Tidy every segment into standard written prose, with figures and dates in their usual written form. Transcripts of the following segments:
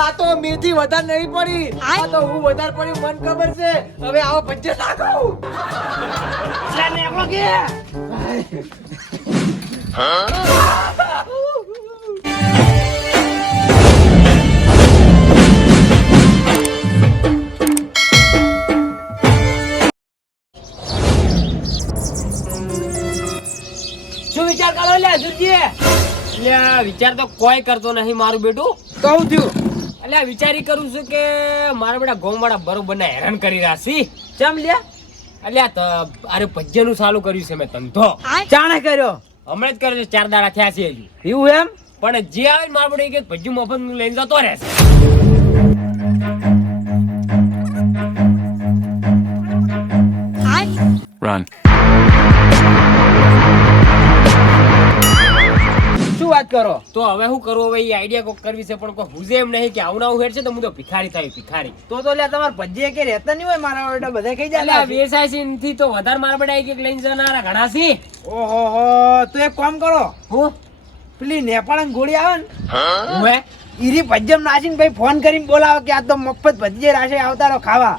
આ તો મેથી વધારે નહીં પડી, આ તો હું વધારે પડી મન ખબર છે. હવે આવો ભજ્જે નાખો. શું વિચાર કરો લે અર્જુનજી? એટલે વિચાર તો કોઈ કરતો નહીં મારું બેટું. કહું થયું એટલે વિચારી કરું છું કે મારા બેટા ગામવાળા બરોબર ને હેરાન કરી રહ્યા છે. ચમ લ્યા? એટલે અરે ભજ્યનું ચાલુ કર્યું છે મેં ધંધો. ચાણે કર્યો? હમણાં જ કર્યો છે, 4 દાડા થયા છે હજુ. એવું એમ? પણ જે આવે ને મારા બેટા કે ભજ્યું મફત નું લઈને જતો રહેશે. Run. શું વાત કરો? તો હવે શું કરવું? હવે એ આઈડિયા કોક કરવી છે, પણ કોઈ હુજે એમ નહીં કે આવું આવું હેડ છે તો હું તો ભિખારી થાય ભિખારી. તો લ્યા તમારે ભજ્જે કે રહેતા નહીં હોય મારા બેટા બધા ખાઈ એટલે જાય. વેસાય થી તો વધારે મારા બેટા એક લઈને જનારા ઘણા છે. ઓહો, તો એક કામ કરો, હું પેલી નેપાળ ગોળી આવે ને હું ઈરી ભજ્જમ નાસીને ભાઈ ફોન કરીને બોલાવો કે આ તો મફત ભજ્જે રાશે આવતારો ખાવા.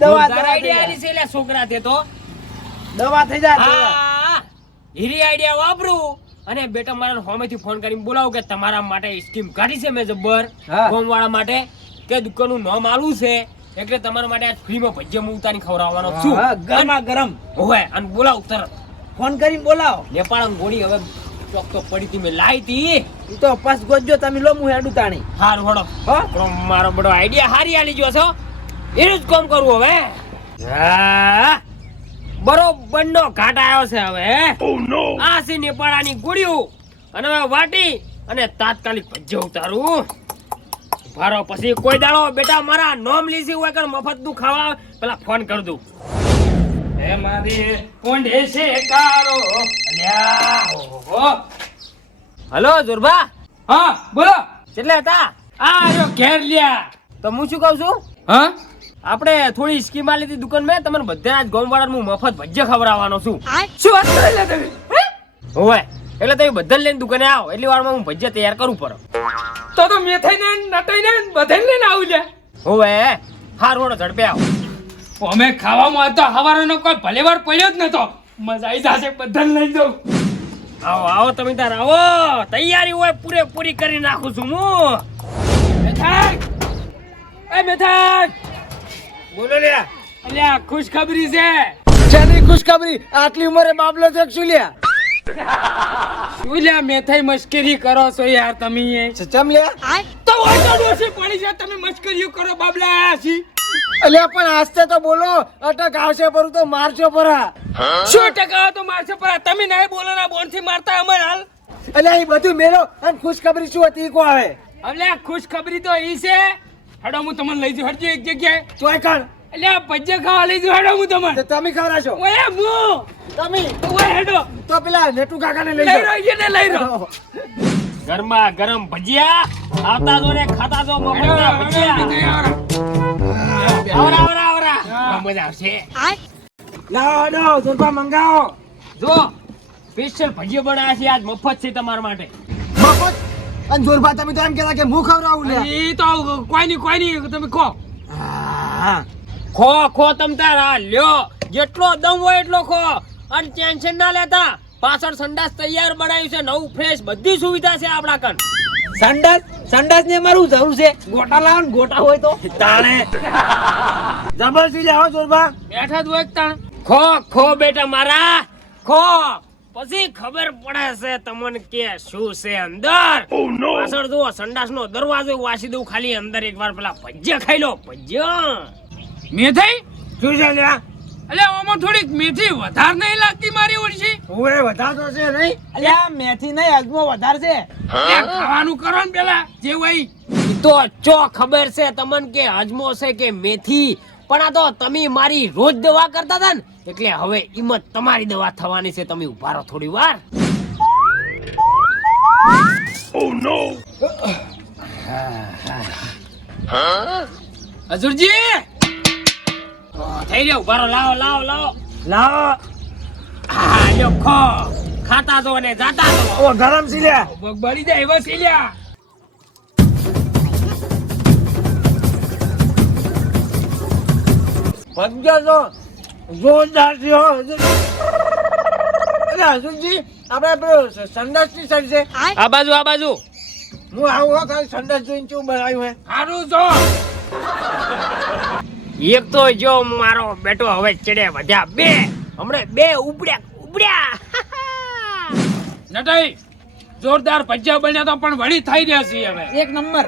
દવા આઈડિયા આલી છે લે છોકરા તે તો. દવા થઈ જાય. હા, હીરી આઈડિયા વાપરું અને બેટા મારા હોમેથી ફોન કરીને બોલાવું કે તમારા માટે સ્કીમ કાઢી છે મેં જબર હા. ગામવાળા માટે કે દુકાનનું નામ આલું છે એટલે તમારા માટે આજ ફ્રીમાં ભજીયા ઉતારી ખવડાવવાનો છું. હા, ગરમા ગરમ. હોય અને બોલાવ તરત ફોન કરીને બોલાવો. નેપાળ ગોળી હવે ચોક તો પડી તી મેં લાવી તી. ઈ તો પસ ગોજો તમે લો હું હેડું તાણી. હારું હડો. હો? મારો બડો આઈડિયા હારી આલી ગયો છો. એનું જ કામ કરવું હવે. હા, બરોબર નો ઘાટ આવ્યો છે હવે. આ છે નેપાળાની ગોળીઓ અને હવે વાટી અને તાત્કાલિક ભજ્જો ઉતારું. ભારો પછી કોઈ દાડો બેટા મારા નોમ લીધી હોય કે મફત નું ખાવા પેલા ફોન કર દઉં. હે મારી કોંઢે છે કારો અલ્યા. ઓહો. હલો જોરબા. હા બોલો. કેટલે હતા? આ જો ઘેર લ્યા. તો હું શું કહું છું, હા આપણે થોડી સ્કીમ આલી હતી દુકાન મેં તમને બધા જ ગામવાળા હું મફત ભજીયા ખવડાવવાનો છું. શું વાત કરી લે તમે? હોય એટલે તમે બધા લઈને દુકાને આવો એટલી વારમાં હું ભજીયા તૈયાર કરું પડે. તો મેથાઈ ને નટાઈ ને બધે લઈને આવું લે. હોય હાર વડો ઝડપે આવો. અમે ખાવામાં તો હવારનો કોઈ ભલેવાર પડ્યો જ નતો. મજા આવી જશે બધાને લઈ જાઉં. આવો આવો તમે તાર આવો. તૈયારી હોય પૂરેપૂરી કરી નાખું છું હું. મેથાઈ એ મેથાઈ બોલો લ્યા. અલ્યા ખુશખબરી છે. શેની ખુશખબરી? આટલી ઉંમરે બાબલો છે શું લ્યા? શું લ્યા મેથાઈ મસ્કરી કરો છો યાર તમે? ચમ લ્યા? તો ઓટો ડોસી પડી છે તમે મસ્કરીઓ કરો બાબલા છી. અલ્યા પણ આસ્તે તો બોલો, અટક આવશે પર તો મારજો પરા. 100% તો મારશે પર તમે નહીં બોલો ના બોન થી મારતા અમર હાલ. અલ્યા એ બધું મેલો અને ખુશખબરી શું હતી કો આવે? અલ્યા ખુશખબરી તો ઈ છે. હડો હું તમને લઈ જઉં હરજો એક જગ્યાએ. ચોય કણ અલ્યા ભજીયા ખાવા લઈ જઉં હડો હું તમને. તો તમે ખવડાવશો? ઓય મુ તમે ઓય હેડો તો પેલા નેટુ કાકાને લઈ લઈ જાઓ. રહ્યો ને લઈ રહ્યો. ગરમા ગરમ ભજીયા આવતા જો ને ખાતા જો મફતના ભજીયા. આવરા આવરા આવરા. મજા આવશે. લાવો દો જોરબા મંગાવો. જો સ્પેશિયલ ભજીયો બનાવ્યા છે આજ મફત છે તમારા માટે. મફત? અને જોરબા તમે તો એમ કહેતા કે હું ખવડાવું લ્યા. ઈ તો કોઈ નહીં તમે કહો. હા ખો ખો તમ તારા લ્યો જેટલો દમ હોય એટલો ખો અને ટેન્શન ના લેતા. પાછળ સંડાસ તૈયાર બનાવ્યું છે નવું ફ્રેશ બધી સુવિધા છે આપણા કન. સંડાસ ને મારું જરૂર છે. ગોટા લાવો ને ગોટા હોય તો તાણે જબરજસ્તી લાવો જોરબા. બેઠા જ હોય તાણ. ખો ખો બેટા મારા ખો પછી ખબર પડે છે તમને કે શું છે અંદર. પાછળ જો સંડાસ નો દરવાજો વાસી દઉં ખાલી અંદર એકવાર પેલા ભજીયા ખાઈ લો. ભજીયા મેથાઈ શું છે લ્યા? અલ્યા આમાં થોડીક મેથી વધારે નહીં લાગતી મારી ઓળશી. ઓએ વધારતો છે નહીં? અલ્યા મેથી નહીં અજમો વધાર છે. ખાવાનું કરો ને પેલા જે હોય. તો ચો ખબર છે તમને કે અજમો છે કે મેથી, પણ આ તો તમે મારી રોજ દવા કરતા હતા ને એટલે હવે ઈમત તમારી દવા થવાની છે. તમે ઉભા રહો થોડી વાર. Oh no! હજુરજી થઈ રહ્યો ઉભા રહો. લાવો લાવો લાવો લાવો. હા લ્યો ખો ખાતા તો અને જાતા તો. ઓ ગરમ સી લે બળી જાય એવા સીલ્યા. ભજ્યા તો જોરદાર છે હો અરે હસુજી આપણે પેલો સંડાસ ની સાઈડ છે આ બાજુ હું આવું હો ખાલી સંડાસ જોઈને શું બનાવ્યું હે સારું છો. એક તો જો મારો બેટો હવે ચડે વધ્યા બે, હમણાં બે ઉપડ્યા. નટાઈ જોરદાર ભજીયા બન્યા તો પણ વળી થઈ રહ્યા છે હવે. એક નંબર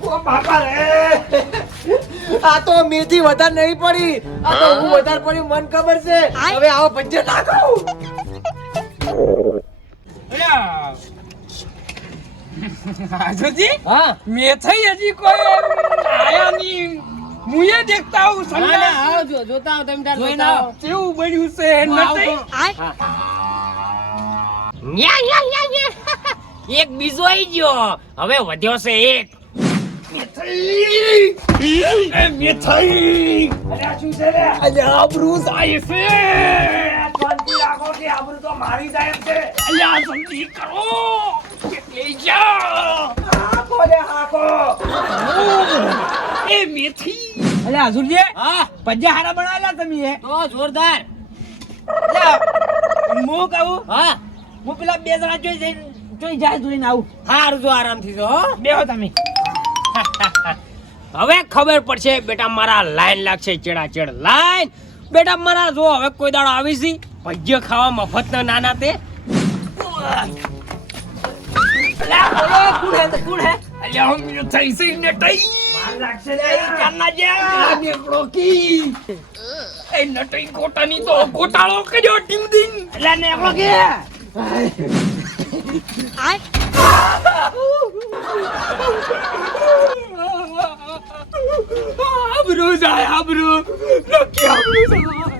ઓ બાપા રે આ તો મેથી વધારે નહીં પડી આ તો હું વધારે પડી મન ખબર છે હવે આવો ભજ્યા ના ખાઉં અલ્યા. હાજુજી હા મેં થઈ હજી કોઈ આયા નહીં. મુએ દેખતા હું સંડાસ આવજો જોતા આવો તમે તાર જોઈને જોતા આવો. આવો. કેવું બન્યું છે નટાઈ. ન્યા. એક બીજો આઈ ગયો, હવે વધ્યો છે એક. અલ્યા આબરૂ આઈ છે. શાંતિ રાખો કે આબરૂ તો મારી જાય છે અલ્યા જલ્દી કરો. લઈ જાઓ. હાકો લે હાકો એ મેથી. અલ્યા હજુરજી હા ભજ્યા હારા બનાવેલા તમે તો જોરદાર. હું કહું હા હું પેલા બે જણા જોઈ જાય જોઈને આવું હારું જો આરામથી જો હો. બેહો તમે હવે ખબર પડશે બેટા મારા લાઈન લાગશે ચેડાચેડ લાઈન. બેટા મારા જો હવે કોઈ દાડો આવી છે ભજીયા ખાવા મફત ના નાના તે. કોણ હે અલ્યા હું મેથી છે નટાઈ. માર લાગશે લે ચાલના જા આ નેકળો કી. એ નટાઈ ગોટાની તો ગોટાળો કર્યો ટીમ દિન. અલ્યા નેકળો કે આબરૂ જાય આબરૂ. નક્કી આબરૂ જાય.